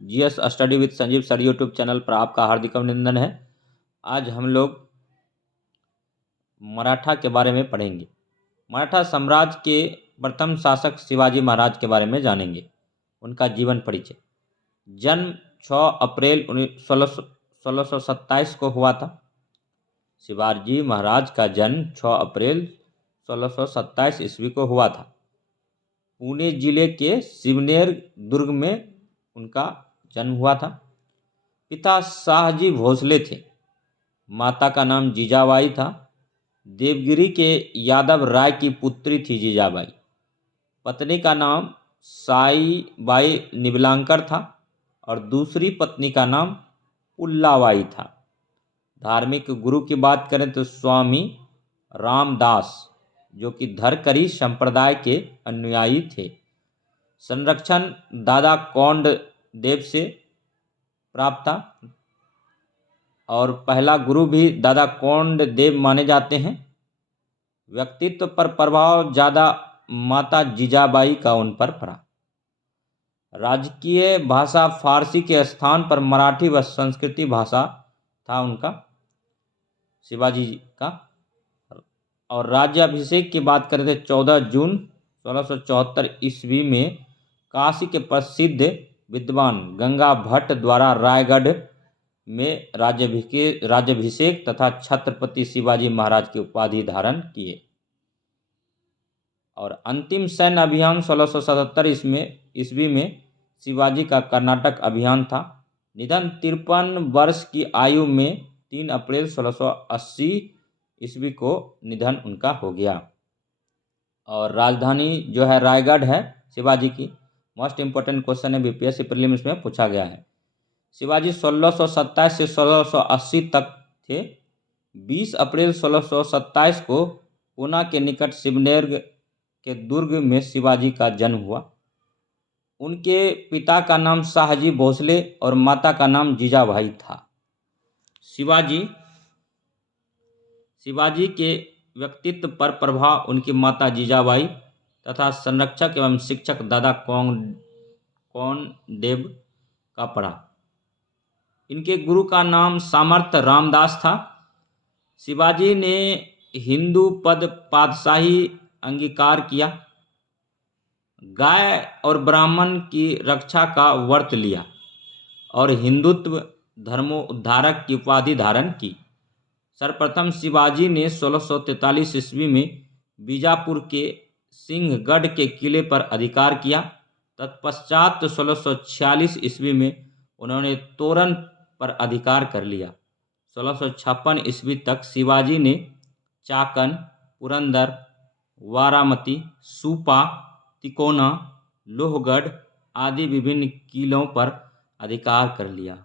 GS study with Sanjeev sir YouTube channel पर आपका हार्दिक अभिनंदन है। आज हम लोग मराठा के बारे में पढ़ेंगे। मराठा साम्राज्य के प्रथम शासक शिवाजी महाराज के बारे में जानेंगे। उनका जीवन परिचय। जन्म 6 अप्रैल 1627 को हुआ था। शिवाजी महाराज का जन्म 6 अप्रैल 1627 ईस्वी को हुआ था। पुणे जिले के शिवनेर दुर्ग में उनका जन्म हुआ था। पिता शाहजी भोसले थे। माता का नाम जीजाबाई था। देवगिरी के यादव राय की पुत्री थी जीजाबाई। पत्नी का नाम साईबाई निबलांकर था और दूसरी पत्नी का नाम पुल्लाबाई था। धार्मिक गुरु की बात करें तो स्वामी रामदास, जो कि धरकरी संप्रदाय के अनुयायी थे। संरक्षण दादा कौंड देव से प्राप्त था और पहला गुरु भी दादा कौंड देव माने जाते हैं। व्यक्तित्व पर प्रभाव ज़्यादा माता जीजाबाई का उन पर पड़ा। राजकीय भाषा फारसी के स्थान पर मराठी व संस्कृति भाषा था उनका, शिवाजी का। और राज्याभिषेक की बात करें तो 14 जून 1674 ईस्वी में काशी के प्रसिद्ध विद्वान गंगा भट्ट द्वारा रायगढ़ में राज्याभिषेक तथा छत्रपति शिवाजी महाराज की उपाधि धारण किए। और अंतिम सैन्य अभियान 1677 ईस्वी में शिवाजी का कर्नाटक अभियान था। निधन 53 वर्ष की आयु में 3 अप्रैल 1680 ईस्वी को निधन उनका हो गया। और राजधानी जो है रायगढ़ है शिवाजी की। मोस्ट इम्पोर्टेंट क्वेश्चन है, बीपीएससी प्रीलिम्स में पूछा गया है। शिवाजी 1627 से 1680 तक थे। 20 अप्रैल 1627 को पूना के निकट शिवनेर के दुर्ग में शिवाजी का जन्म हुआ। उनके पिता का नाम शाहजी भोसले और माता का नाम जीजाबाई था। शिवाजी के व्यक्तित्व पर प्रभाव उनकी माता जीजाबाई तथा संरक्षक एवं शिक्षक दादा कौंडेव का पड़ा। इनके गुरु का नाम सामर्थ रामदास था। शिवाजी ने हिंदू पद पातशाही अंगीकार किया। गाय और ब्राह्मण की रक्षा का व्रत लिया और हिंदुत्व धर्मोद्धारक की उपाधि धारण की। सर्वप्रथम शिवाजी ने 1643 ईस्वी में बीजापुर के सिंहगढ़ के किले पर अधिकार किया। तत्पश्चात 1646 ईस्वी में उन्होंने तोरन पर अधिकार कर लिया। 1656 ईस्वी तक शिवाजी ने चाकन, पुरंदर, वारामती, सूपा, तिकोना, लोहगढ़ आदि विभिन्न किलों पर अधिकार कर लिया।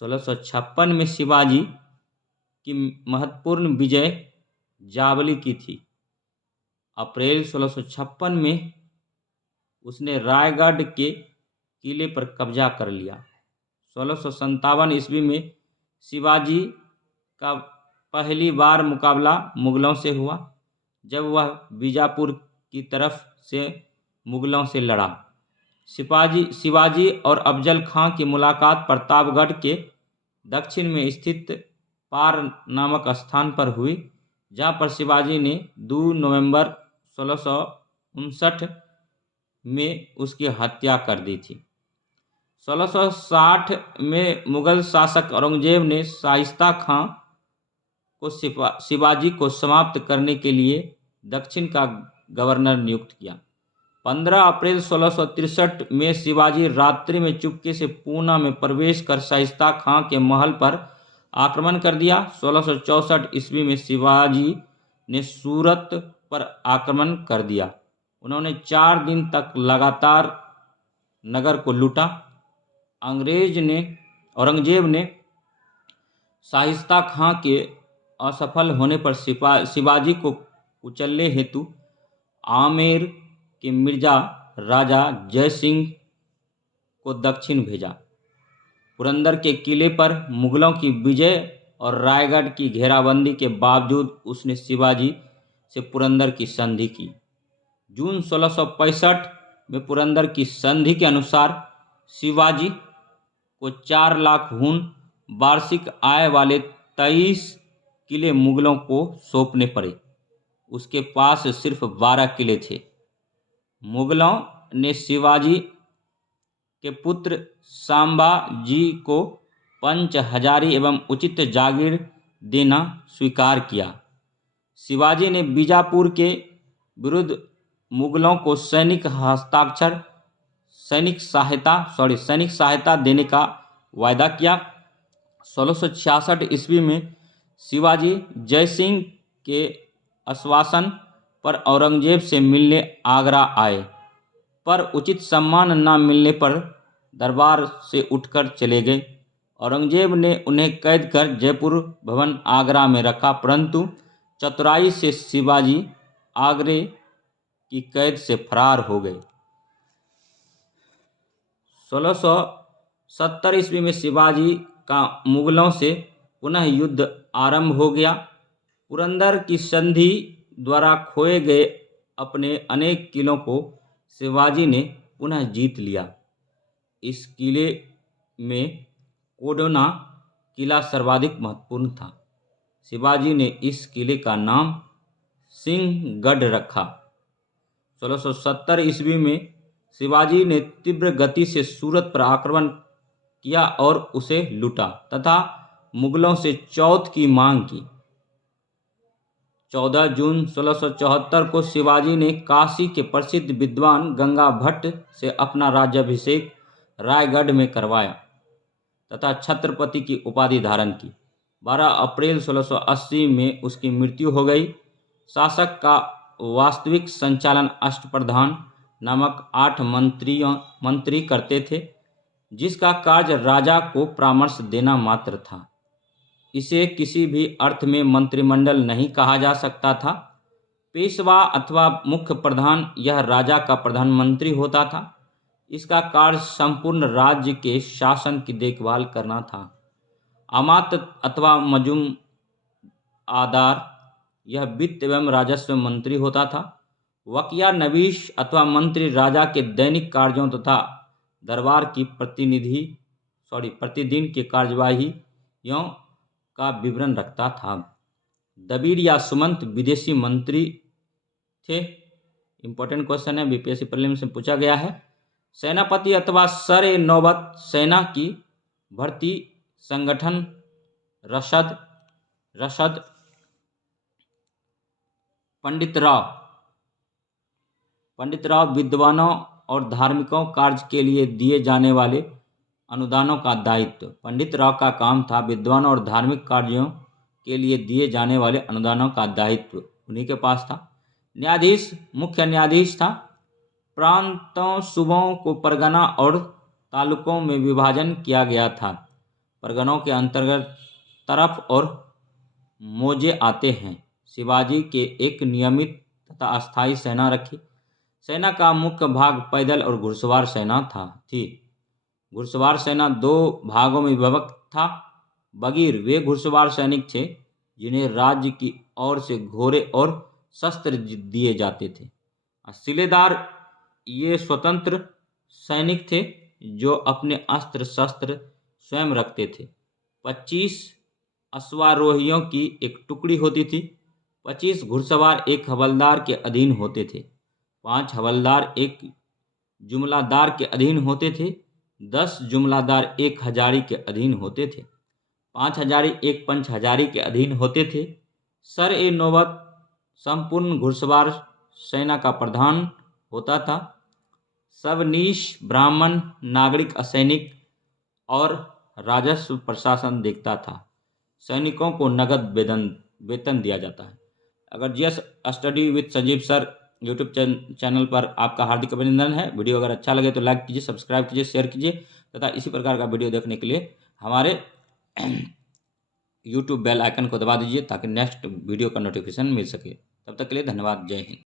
1656 में शिवाजी की महत्वपूर्ण विजय जावली की थी। अप्रैल 1656 में उसने रायगढ़ के किले पर कब्जा कर लिया। 1657 ईस्वी में शिवाजी का पहली बार मुकाबला मुगलों से हुआ, जब वह बीजापुर की तरफ से मुगलों से लड़ा। शिवाजी और अफजल खां की मुलाकात प्रतापगढ़ के दक्षिण में स्थित पार नामक स्थान पर हुई, जहां पर शिवाजी ने 2 नवंबर 1659 में उसकी हत्या कर दी थी। 1660 में मुगल शासक औरंगजेब ने शाइस्ता खां को शिवाजी को समाप्त करने के लिए दक्षिण का गवर्नर नियुक्त किया। 15 अप्रैल 1663 में शिवाजी रात्रि में चुपके से पूना में प्रवेश कर शाइस्ता खां के महल पर आक्रमण कर दिया। 1664 ईस्वी में शिवाजी ने सूरत पर आक्रमण कर दिया। उन्होंने 4 दिन तक लगातार नगर को लूटा। औरंगजेब ने शाइस्ता खां के असफल होने पर शिवाजी को कुचलने हेतु आमेर के मिर्जा राजा जय सिंह को दक्षिण भेजा। पुरंदर के किले पर मुगलों की विजय और रायगढ़ की घेराबंदी के बावजूद उसने शिवाजी से पुरंदर की संधि की। जून 1665 में पुरंदर की संधि के अनुसार शिवाजी को 4 लाख हुन वार्षिक आय वाले 23 किले मुगलों को सौंपने पड़े। उसके पास सिर्फ 12 किले थे। मुगलों ने शिवाजी के पुत्र संभाजी को पंच हजारी एवं उचित जागीर देना स्वीकार किया। शिवाजी ने बीजापुर के विरुद्ध मुगलों को सैनिक सहायता देने का वायदा किया। 1666 ईस्वी में शिवाजी जयसिंह के आश्वासन पर औरंगजेब से मिलने आगरा आए, पर उचित सम्मान न मिलने पर दरबार से उठकर चले गए। औरंगजेब ने उन्हें कैद कर जयपुर भवन आगरा में रखा, परंतु चतुराई से शिवाजी आगरे की कैद से फरार हो गए। 1670 ईस्वी में शिवाजी का मुगलों से पुनः युद्ध आरंभ हो गया। पुरंदर की संधि द्वारा खोए गए अपने अनेक किलों को शिवाजी ने पुनः जीत लिया। इस किले में कोडोना किला सर्वाधिक महत्वपूर्ण था। शिवाजी ने इस किले का नाम सिंहगढ़ रखा। 1670 ईस्वी में शिवाजी ने तीव्र गति से सूरत पर आक्रमण किया और उसे लूटा तथा मुगलों से चौथ की मांग की। 14 जून 1674 को शिवाजी ने काशी के प्रसिद्ध विद्वान गंगा भट्ट से अपना राज्याभिषेक रायगढ़ में करवाया तथा छत्रपति की उपाधि धारण की। 12 अप्रैल 1680 में उसकी मृत्यु हो गई। शासक का वास्तविक संचालन अष्टप्रधान नामक 8 मंत्री करते थे, जिसका कार्य राजा को परामर्श देना मात्र था। इसे किसी भी अर्थ में मंत्रिमंडल नहीं कहा जा सकता था। पेशवा अथवा मुख्य प्रधान यह राजा का प्रधानमंत्री होता था। इसका कार्य संपूर्ण राज्य के शासन की देखभाल करना था। अमात्य अथवा मजूम आदार यह वित्त एवं राजस्व मंत्री होता था। वकिया नवीश अथवा मंत्री राजा के दैनिक कार्यों तथा दरबार की प्रतिदिन की कार्यवाहियों का विवरण रखता था। दबीर या सुमंत विदेशी मंत्री थे। इंपॉर्टेंट क्वेश्चन है, बीपीएससी प्रीलिम्स में पूछा गया है। सेनापति अथवा सर-ए-नौबत सेना की भर्ती संगठन रसद पंडित राव विद्वानों और धार्मिकों कार्य के लिए दिए जाने वाले अनुदानों का दायित्व। पंडित राव का काम था विद्वानों और धार्मिक कार्यों के लिए दिए जाने वाले अनुदानों का दायित्व उन्हीं के पास था। न्यायाधीश मुख्य न्यायाधीश था। प्रांतों सूबों को परगना और तालुकों में विभाजन किया गया था। परगनों के अंतर्गत तरफ और मौजे आते हैं। शिवाजी के एक नियमित तथा अस्थायी सेना रखी। सेना का मुख्य भाग पैदल और घुड़सवार सेना थी। घुड़सवार सेना 2 भागों में विभक्त था। बगीर वे घुड़सवार सैनिक थे जिन्हें राज्य की ओर से घोड़े और शस्त्र दिए जाते थे। सिलेदार ये स्वतंत्र सैनिक थे जो अपने अस्त्र शस्त्र स्वयं रखते थे। 25 अश्वारोहियों की एक टुकड़ी होती थी। 25 घुड़सवार एक हवलदार के अधीन होते थे। 5 हवलदार एक जुमलादार के अधीन होते थे। 10 जुमलादार एक हजारी के अधीन होते थे। 5 हजारी एक पंच हजारी के अधीन होते थे। सर-ए-नौबत संपूर्ण घुड़सवार सेना का प्रधान होता था। सबनीश ब्राह्मण नागरिक असैनिक और राजस्व प्रशासन देखता था। सैनिकों को नगद वेतन दिया जाता है। अगर GS study with Sanjeev sir YouTube channel पर आपका हार्दिक अभिनंदन है। वीडियो अगर अच्छा लगे तो लाइक कीजिए, सब्सक्राइब कीजिए, शेयर कीजिए तथा इसी प्रकार का वीडियो देखने के लिए हमारे यूट्यूब बेल आइकन को दबा दीजिए ताकि नेक्स्ट वीडियो का नोटिफिकेशन मिल सके। तब तक के लिए धन्यवाद। जय हिंद।